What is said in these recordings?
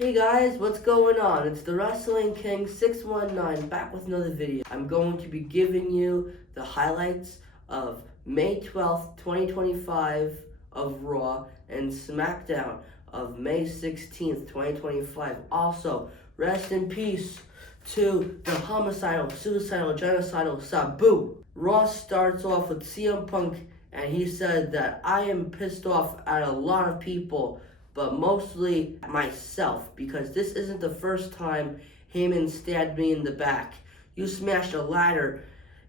Hey guys, what's going on? It's the Wrestling King 619 back with another video. I'm going to be giving you the highlights of May 12th, 2025 of Raw and Smackdown of May 16th, 2025. Also, rest in peace to the homicidal, suicidal, genocidal Sabu. Raw starts off with CM Punk, and he said that I am pissed off at a lot of people, but mostly myself, because this isn't the first time Heyman stabbed me in the back. You smashed a ladder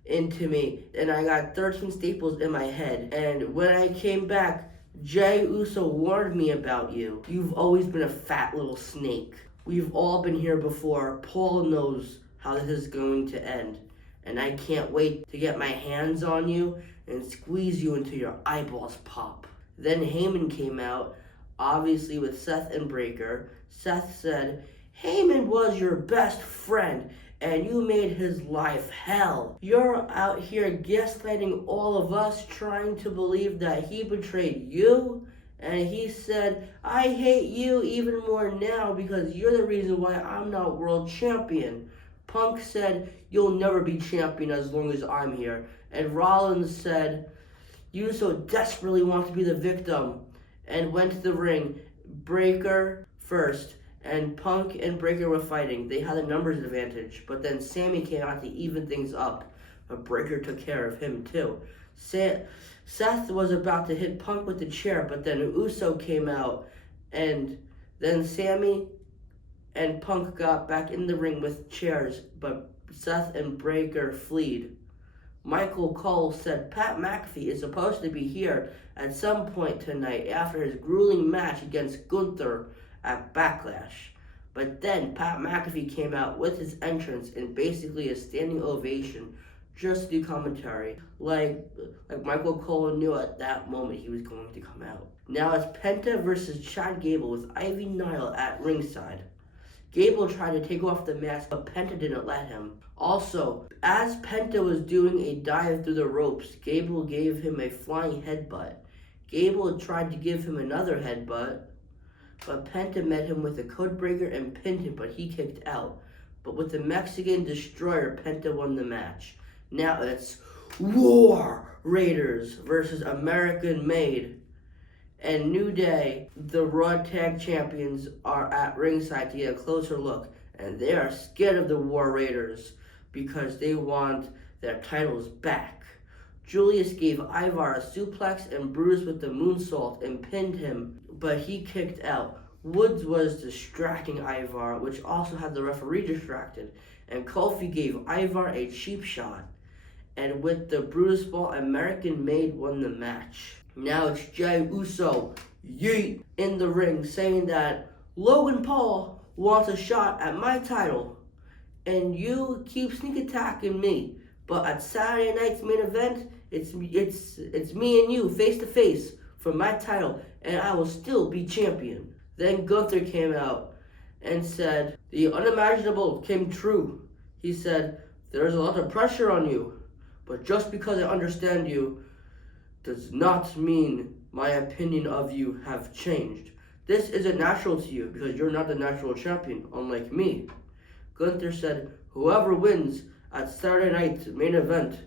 into me, and I got 13 staples in my head. And when I came back, Jey Uso warned me about you. You've always been a fat little snake. We've all been here before. Paul knows how this is going to end. And I can't wait to get my hands on you and squeeze you until your eyeballs pop. Then Heyman came out, obviously with Seth and Breaker. Seth said, Heyman was your best friend, and you made his life hell. You're out here gaslighting all of us, trying to believe that he betrayed you. And he said, I hate you even more now because you're the reason why I'm not world champion. Punk said, you'll never be champion as long as I'm here. And Rollins said, you so desperately want to be the victim, and went to the ring. Breaker first, and Punk and Breaker were fighting. They had a numbers advantage, but then Sammy came out to even things up. But Breaker took care of him too. Seth was about to hit Punk with the chair, but then Uso came out, and then Sammy and Punk got back in the ring with chairs, but Seth and Breaker fled. Michael Cole said Pat McAfee is supposed to be here at some point tonight after his grueling match against Gunther at Backlash. But then Pat McAfee came out with his entrance in basically a standing ovation just to do commentary. Like Michael Cole knew at that moment he was going to come out. Now it's Penta versus Chad Gable with Ivy Nile at ringside. Gable tried to take off the mask, but Penta didn't let him. Also, as Penta was doing a dive through the ropes, Gable gave him a flying headbutt. Gable tried to give him another headbutt, but Penta met him with a codebreaker and pinned him, but he kicked out. But with the Mexican Destroyer, Penta won the match. Now it's War Raiders versus American Made. And New Day, the Raw Tag Champions, are at ringside to get a closer look. And they are scared of the War Raiders because they want their titles back. Julius gave Ivar a suplex and bruised with the moonsault and pinned him, but he kicked out. Woods was distracting Ivar, which also had the referee distracted. And Kofi gave Ivar a cheap shot. And with the Brutus Ball, American Made won the match. Now it's Jey Uso, yeet, in the ring saying that Logan Paul wants a shot at my title, and you keep sneak attacking me. But at Saturday night's main event, it's me and you face to face for my title, and I will still be champion. Then Gunther came out and said the unimaginable came true. He said there's a lot of pressure on you, but just because I understand you does not mean my opinion of you have changed. This isn't natural to you because you're not the natural champion, unlike me. Gunther said, whoever wins at Saturday night's main event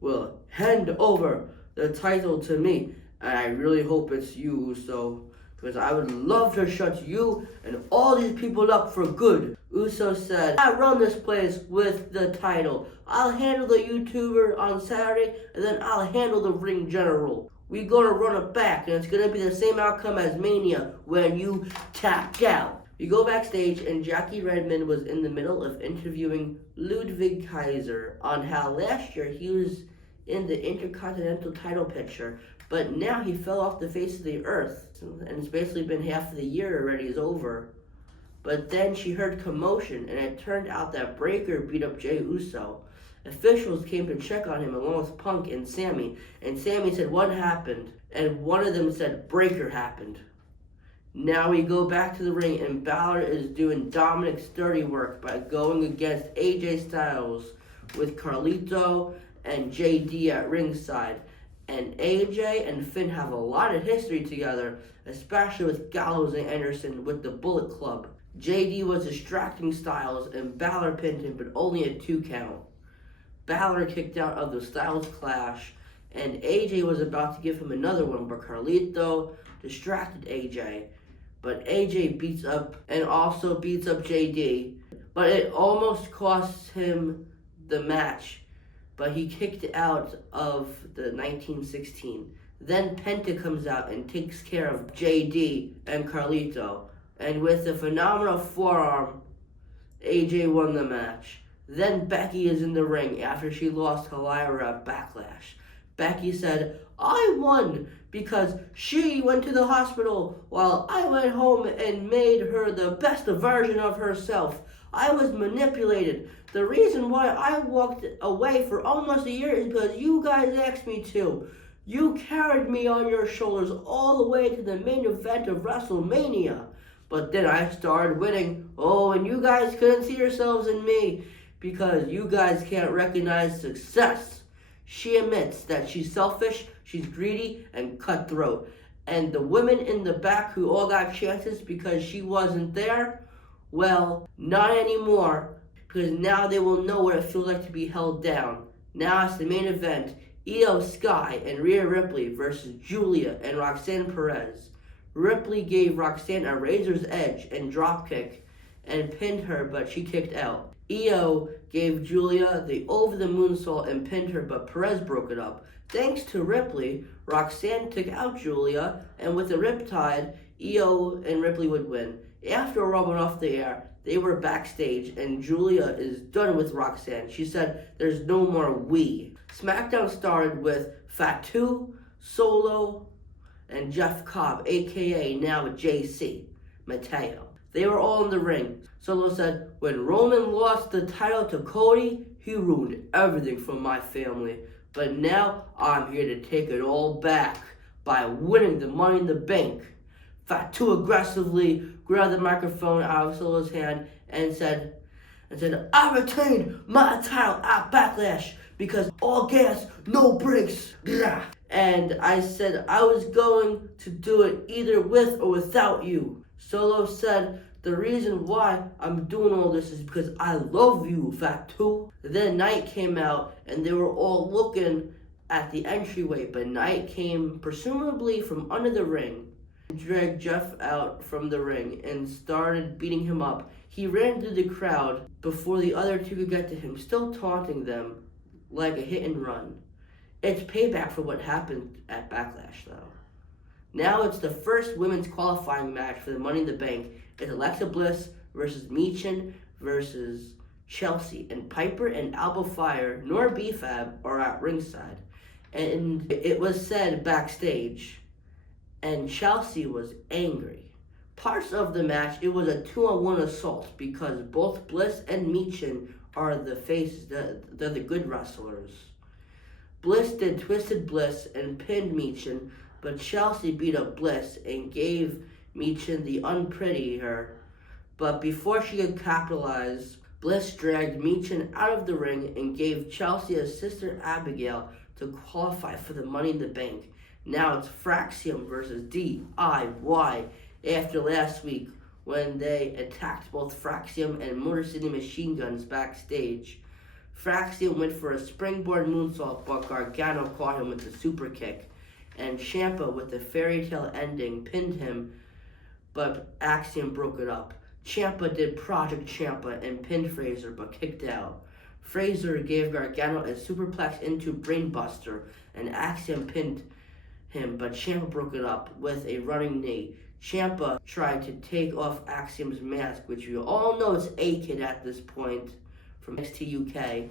will hand over the title to me. And I really hope it's you, Uso, because I would love to shut you and all these people up for good. Uso said, I run this place with the title. I'll handle the YouTuber on Saturday, and then I'll handle the ring general. We're gonna run it back, and it's gonna be the same outcome as Mania when you tapped out. We go backstage, and Jackie Redmond was in the middle of interviewing Ludwig Kaiser on how last year he was in the Intercontinental title picture, but now he fell off the face of the earth, and it's basically been half of the year already is over. But then she heard commotion, and it turned out that Breaker beat up Jey Uso. Officials came to check on him along with Punk and Sammy said, what happened? And one of them said, Breaker happened. Now we go back to the ring, and Balor is doing Dominic's dirty work by going against AJ Styles with Carlito and JD at ringside. And AJ and Finn have a lot of history together, especially with Gallows and Anderson with the Bullet Club. JD was distracting Styles and Balor pinned him, but only a 2 count. Balor kicked out of the Styles Clash, and AJ was about to give him another one, but Carlito distracted AJ. But AJ beats up and also beats up JD, but it almost cost him the match, but he kicked out of the 1916. Then Penta comes out and takes care of JD and Carlito, and with a phenomenal forearm, AJ won the match. Then Becky is in the ring after she lost to Lyra at Backlash. Becky said, "I won because she went to the hospital while I went home and made her the best version of herself. I was manipulated. The reason why I walked away for almost a year is because you guys asked me to. You carried me on your shoulders all the way to the main event of WrestleMania. But then I started winning. Oh, and you guys couldn't see yourselves in me because you guys can't recognize success." She admits that she's selfish, she's greedy, and cutthroat. And the women in the back who all got chances because she wasn't there, well, not anymore, because now they will know what it feels like to be held down. Now it's the main event, Io Sky and Rhea Ripley versus Julia and Roxanne Perez. Ripley gave Roxanne a razor's edge and dropkick and pinned her, but she kicked out. Io gave Julia the over the moonsault and pinned her, but Perez broke it up. Thanks to Ripley, Roxanne took out Julia, and with the riptide, Io and Ripley would win. After rubbing off the air, they were backstage, and Julia is done with Roxanne. She said, "There's no more we." SmackDown started with Fatu, Solo, and Jeff Cobb, aka now JC Mateo. They were all in the ring. Solo said, "When Roman lost the title to Cody, he ruined everything for my family. But now I'm here to take it all back by winning the Money in the Bank." Fatu aggressively grabbed the microphone out of Solo's hand and said, "I retained my title at Backlash because all gas, no brakes." And I said I was going to do it either with or without you. Solo said, "The reason why I'm doing all this is because I love you, Fatu." Then Knight came out and they were all looking at the entryway, but Knight came presumably from under the ring, dragged Jeff out from the ring and started beating him up. He ran through the crowd before the other two could get to him, still taunting them like a hit and run. It's payback for what happened at Backlash, though. Now it's the first women's qualifying match for the Money in the Bank. It's Alexa Bliss versus Michin versus Chelsea, and Piper and Alba Fire nor BFAB are at ringside. And it was said backstage, and Chelsea was angry. Parts of the match, it was a 2-on-1 assault because both Bliss and Michin are the faces, they're the good wrestlers. Bliss did Twisted Bliss and pinned Michin, but Chelsea beat up Bliss and gave Michin the unpretty her. But before she could capitalize, Bliss dragged Michin out of the ring and gave Chelsea a sister Abigail to qualify for the Money in the Bank. Now it's Fraxium versus DIY after last week when they attacked both Fraxium and Motor City Machine Guns backstage. Fraxium went for a springboard moonsault, but Gargano caught him with a super kick. And Ciampa, with the fairy tale ending, pinned him, but Axiom broke it up. Ciampa did Project Ciampa and pinned Fraser, but kicked out. Fraser gave Gargano a superplex into Brainbuster, and Axiom pinned him, but Ciampa broke it up with a running knee. Ciampa tried to take off Axiom's mask, which you all know is A-Kid at this point from NXT UK.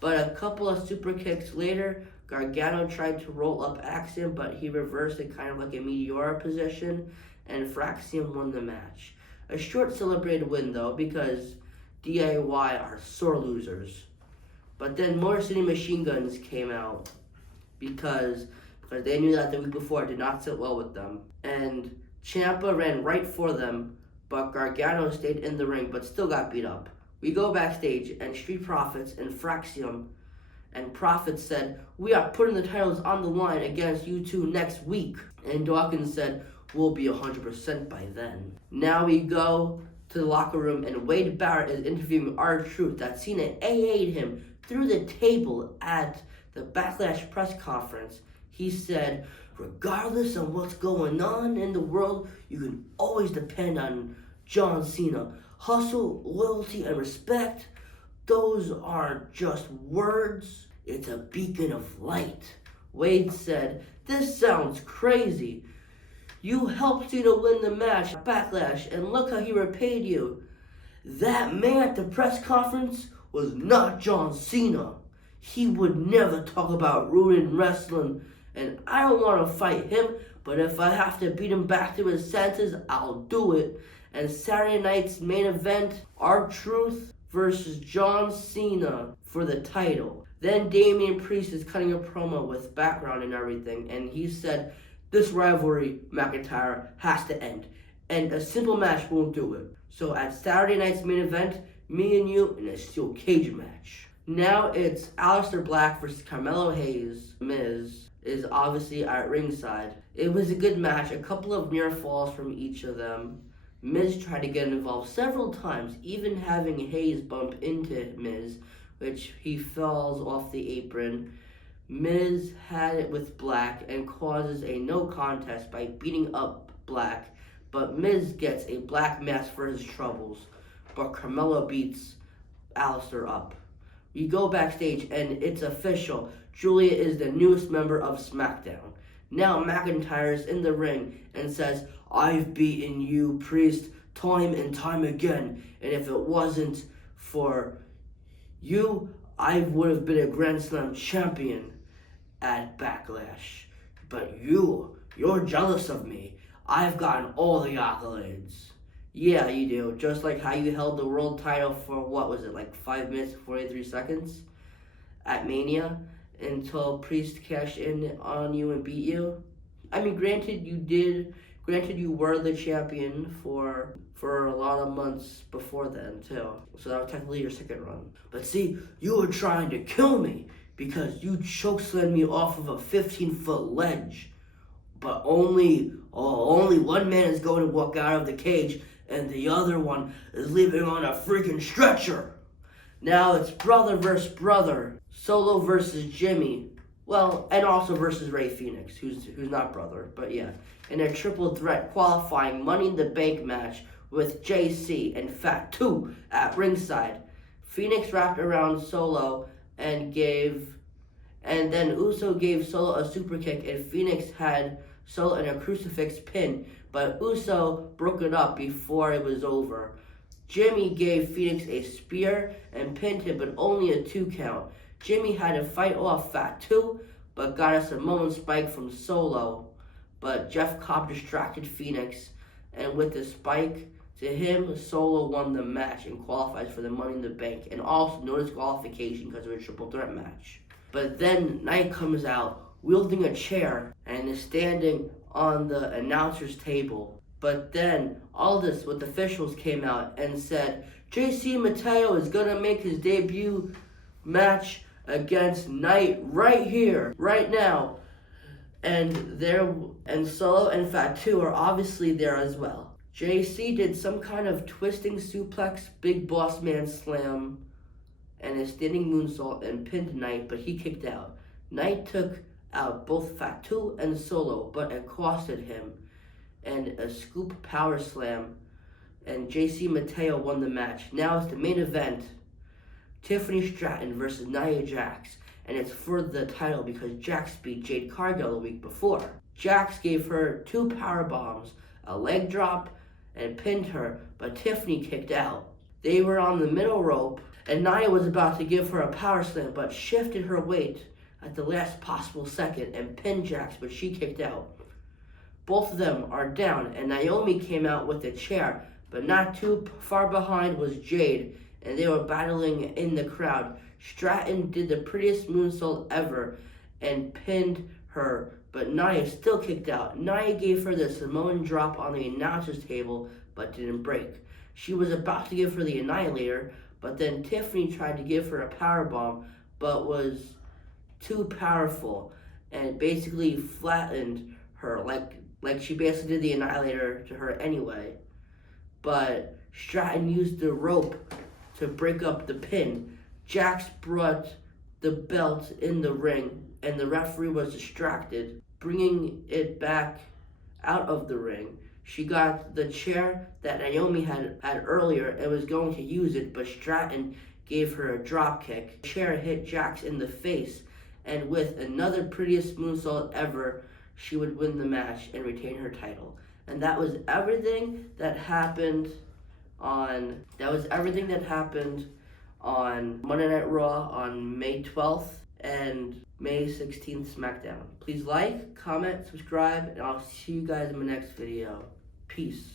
But a couple of super kicks later, Gargano tried to roll up Axiom, but he reversed it kind of like a Meteora position, and Fraxium won the match. A short celebrated win though, because DIY are sore losers. But then Motor City Machine Guns came out because they knew that the week before did not sit well with them. And Ciampa ran right for them, but Gargano stayed in the ring but still got beat up. We go backstage and Street Profits and Fraxium and Profits said, "We are putting the titles on the line against you two next week." And Dawkins said, "We'll be 100% by then." Now we go to the locker room, and Wade Barrett is interviewing R-Truth that Cena AA'd him through the table at the Backlash press conference. He said, regardless of what's going on in the world, you can always depend on John Cena. Hustle, loyalty, and respect, those aren't just words, it's a beacon of light. Wade said, this sounds crazy. You helped Cena win the match at Backlash, and look how he repaid you. That man at the press conference was not John Cena. He would never talk about ruining wrestling, and I don't want to fight him, but if I have to beat him back to his senses, I'll do it. And Saturday night's main event, R-Truth versus John Cena for the title. Then Damian Priest is cutting a promo with background and everything, and he said, this rivalry, McIntyre, has to end, and a simple match won't do it. So at Saturday night's main event, me and you in a steel cage match. Now it's Aleister Black versus Carmelo Hayes. Miz is obviously at ringside. It was a good match, a couple of near falls from each of them. Miz tried to get involved several times, even having Hayes bump into Miz, which he falls off the apron. Miz had it with Black and causes a no contest by beating up Black, but Miz gets a black mask for his troubles, but Carmelo beats Aleister up. We go backstage and it's official. Julia is the newest member of Smackdown. Now McIntyre is in the ring and says, I've beaten you, Priest, time and time again, and if it wasn't for you, I would have been a Grand Slam champion at Backlash. But you're jealous of me. I've gotten all the accolades. Yeah, you do. Just like how you held the world title for, what was it, like 5 minutes and 43 seconds at Mania until Priest cashed in on you and beat you. I mean, granted you were the champion for a lot of months before then too. So that was technically your second run. But see, you were trying to kill me because you chokeslammed me off of a 15-foot ledge. But only one man is going to walk out of the cage and the other one is leaving on a freaking stretcher. Now it's brother versus brother. Solo versus Jimmy. Well, and also versus Ray Phoenix, who's not brother, but yeah. In a triple threat qualifying Money in the Bank match with JC and Fat 2 at ringside. Phoenix wrapped around Solo and then Uso gave Solo a super kick, and Phoenix had Solo in a crucifix pin, but Uso broke it up before it was over. Jimmy gave Phoenix a spear and pinned him, but only a 2 count. Jimmy had to fight off Fat 2, but got a Samoan spike from Solo. But Jeff Cobb distracted Phoenix, and with the spike to him, Solo won the match and qualifies for the Money in the Bank, and also no disqualification because of a triple threat match. But then Knight comes out wielding a chair and is standing on the announcer's table. But then Aldis with officials came out and said, JC Mateo is going to make his debut match against Knight right here, right now. And Solo and Fat 2 are obviously there as well. JC did some kind of twisting suplex, big boss man slam, and a standing moonsault and pinned Knight, but he kicked out. Knight took out both Fat 2 and Solo, but it costed him, and a scoop power slam, and JC Mateo won the match. Now it's the main event, Tiffany Stratton versus Nia Jax, and it's for the title because Jax beat Jade Cargill the week before. Jax gave her 2 power bombs, a leg drop, and pinned her, but Tiffany kicked out. They were on the middle rope, and Nia was about to give her a power slam, but shifted her weight at the last possible second and pinned Jax, but she kicked out. Both of them are down, and Naomi came out with a chair, but not too far behind was Jade, and they were battling in the crowd. Stratton did the prettiest moonsault ever and pinned her, but Nia still kicked out. Nia gave her the Samoan drop on the announcer's table, but didn't break. She was about to give her the Annihilator, but then Tiffany tried to give her a powerbomb, but was too powerful and basically flattened her, like she basically did the Annihilator to her anyway. But Stratton used the rope to break up the pin. Jax brought the belt in the ring, and the referee was distracted, bringing it back out of the ring. She got the chair that Naomi had earlier and was going to use it, but Stratton gave her a drop kick. The chair hit Jax in the face, and with another prettiest moonsault ever, she would win the match and retain her title. And that was everything that happened on Monday Night Raw on May 12th and May 16th Smackdown. Please like, comment, subscribe, and I'll see you guys in my next video. Peace.